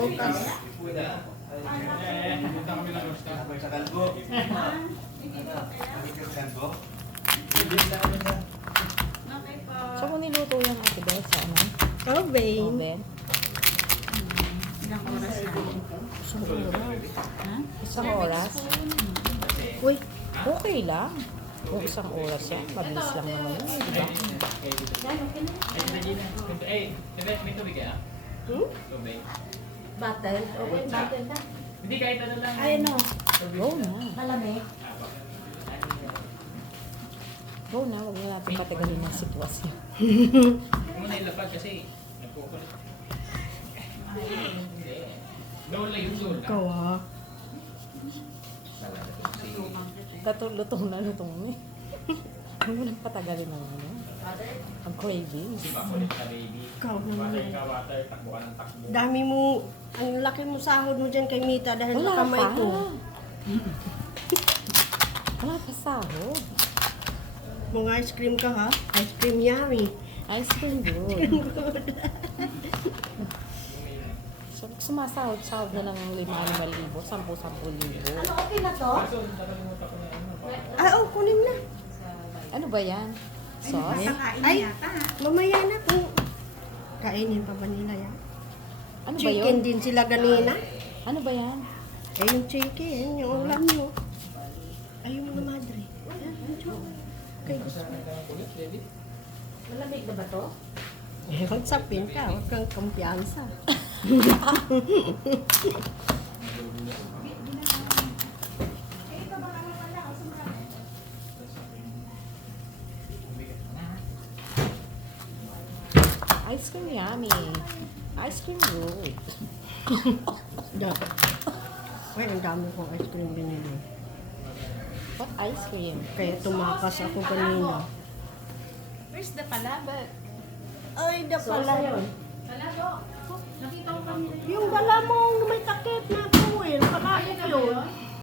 Bukas. Sa kalbo. Kalbo. So, kung niluto yung ate Beth sa ano? Oven. Oven? Ilang oras na? Isang oras. Ha? Isang oras? Uy, Okay lang. Kung isang oras yan, mabilis lang naman yun, di ba? May tubig kaya? hmm? Tubig. Bottle? Okay, bottle na. Hindi, kahit ano lang. Ay, ano? Go na. Malamig? Go na, huwag na natin patagalin ng sitwasyon. Muna ilapag kasi nagkukulit. Hindi. Lola yung lola. Ikaw ah. Lutong na eh. Huwag mo nang patagalin ng ano. Ang cravings. Di ba kulit ka baby? Ikaw Water naman. ka water, takbo ka ng takbo. Dami mo, ang laki mo sahod mo dyan kay Mita dahil Wala sa kamay pa. ko. Wala pa sahod. Mga ice cream ka ha? Ice cream yummy. Ice cream good. So, sumasahod na ng 5,000, 10,000, 10,000. Ano, okay na to? Kaso, nakalimutan ko na ano. Ah, oh, kunin na. Ano ba yan? Sauce? Ay, mamaya na kung kainin pa ba nila yan? Ano ba Chicken yun? din sila ganina. Ano ba yan? Eh, yung chicken, yung ulam nyo. Ay, yung mga madre. Okay, gusto mo. Malamig na ba to? Eh, magsapin ka, huwag kang kumpiyansa. Ice cream yummy. Ice cream good. Ay, ang dami kong ice cream binili. What ice cream? Kaya tumakas ako kanina. Where's the palabot? Ay, da pala yun. Palabot. Nakita ko kanina. Yung dala mo!